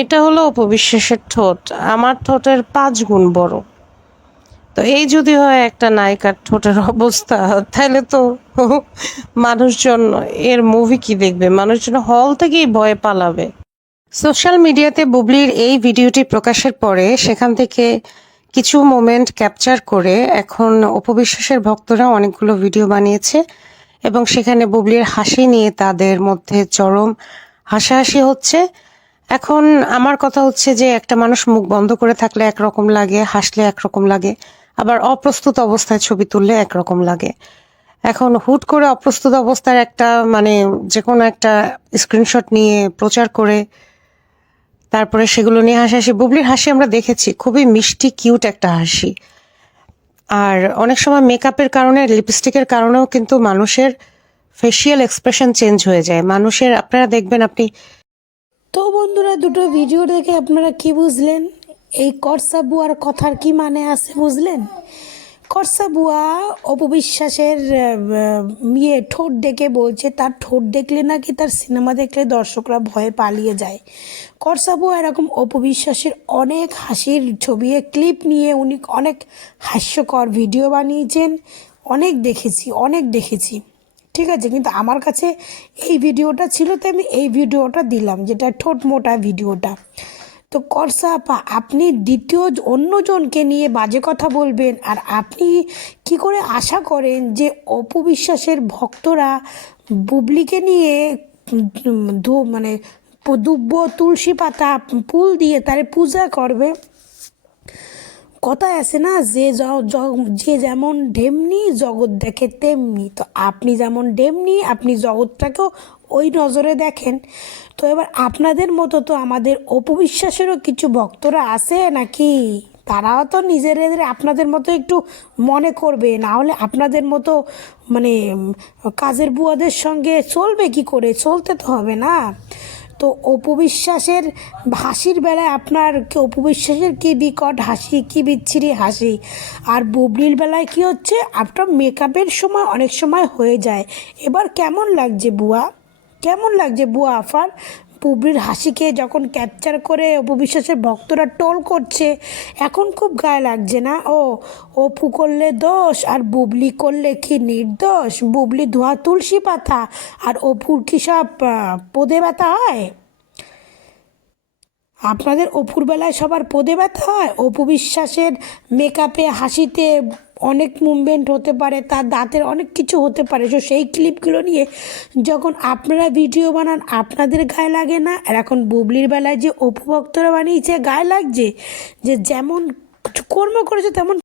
এটা হলো অপবিশ্বাসের ঠোঁট। আমার ঠোঁটের পাঁচ গুণ বড়। তো এই যদি হয় একটা নায়িকার ঠোঁটের অবস্থা, তাহলে তো মানুষজন এর মুভি কি দেখবে? মানুষজন হল থেকেই ভয়ে পালাবে। সোশ্যাল মিডিয়াতে বুবলির এই ভিডিওটি প্রকাশের পরে সেখান থেকে কিছু মোমেন্ট ক্যাপচার করে এখন অপবিশ্বাসের ভক্তরা অনেকগুলো ভিডিও বানিয়েছে এবং সেখানে বুবলির হাসি নিয়ে তাদের মধ্যে চরম হাসাহাসি হচ্ছে। এখন আমার কথা হচ্ছে যে একটা মানুষ মুখ বন্ধ করে থাকলে একরকম লাগে, হাসলে একরকম লাগে, আবার অপ্রস্তুত অবস্থায় ছবি তুললে একরকম লাগে। এখন হুট করে অপ্রস্তুত অবস্থার একটা মানে যে কোনো একটা স্ক্রিনশট নিয়ে প্রচার করে, তারপরে সেগুলো নিয়ে হাসাহাসি বুবলির হাসি আমরা দেখেছি, খুবই মিষ্টি কিউট একটা হাসি। আর অনেক সময় মেকআপের কারণে লিপস্টিকের কারণেও কিন্তু মানুষের ফেসিয়াল এক্সপ্রেশন চেঞ্জ হয়ে যায়। মানুষের, আপনারা দেখবেন আপনি তো বন্ধুরা, দুটো ভিডিও দেখে আপনারা কি বুঝলেন? এই করসা বুয়ার কথার কি মানে আছে বুঝলেন? করসা বুয়া অপবিশ্বাসের ইয়ে ঠোঁট ডেকে বলছে, তার ঠোঁট দেখলে নাকি তার সিনেমা দেখলে দর্শকরা ভয়ে পালিয়ে যায়? করসা বুয়া এরকম অপবিশ্বাসের অনেক হাসির ছবি ক্লিপ নিয়ে উনি অনেক হাস্যকর ভিডিও বানিয়েছেন। অনেক দেখেছি অনেক দেখেছি। ঠিক আছে, কিন্তু আমার কাছে এই ভিডিওটা ছিল তো আমি এই ভিডিওটা দিলাম, যেটা ঠোঁট মোটা ভিডিওটা। তো করসা আপা, আপনি দ্বিতীয় অন্যজনকে নিয়ে বাজে কথা বলবেন, আর আপনি কি করে আশা করেন যে অপবিশ্বাসের ভক্তরা বুবলিকে নিয়ে মানে দুব্ব তুলসী পাতা, ফুল দিয়ে তারে পূজা করবে? কথায় আছে না, যে যে যেমন ঢেমনি জগৎ দেখে তেমনি। তো আপনি যেমন ঢেমনি, আপনি জগৎটাকেও ওই নজরে দেখেন। তো এবার আপনাদের মতো তো আমাদের অপবিশ্বাসেরও কিছু ভক্তরা আছে নাকি? তারাও তো নিজেদের আপনাদের মতো একটু মনে করবে। না হলে আপনাদের মতো মানে কাজের বুয়াদের সঙ্গে চলবে কি করে? চলতে তো হবে না। তো অপবিশ্বাসের হাসির বেলায় আপনার কি অপবিশ্বাসের কি বিকট হাসি, কি বিচ্ছিরি হাসি? আর বুবলির বেলায় কি হচ্ছে? আপনার মেকআপের সময় অনেক সময় হয়ে যায়। এবার কেমন লাগছে বুয়া? কেমন লাগছে বুয়া আফার বুবলির হাসিকে যখন ক্যাপচার করে অপবিশ্বাসের ভক্তরা টোল করছে, এখন খুব গায়ে লাগছে না? ও, অপু করলে দোষ আর বুবলি করলে কি নির্দোষ? বুবলি ধোয়া তুলসী পাতা আর অপুর কি সব পদে ব্যথা হয়? আপনাদের অপুর বেলায় সবার পদে ব্যথা হয়? অপু বিশ্বাসের মেকআপে হাসিতে অনেক মুভমেন্ট হতে পারে, তার দাঁতের অনেক কিছু হতে পারে। সো সেই ক্লিপগুলো নিয়ে যখন আপনারা ভিডিও বানান, আপনাদের গায়ে লাগে না? আর এখন বুবলির বেলায় যে উপভোক্তরা বানিয়েছে, গায়ে লাগছে? যে যেমন কর্ম করেছে, তেমন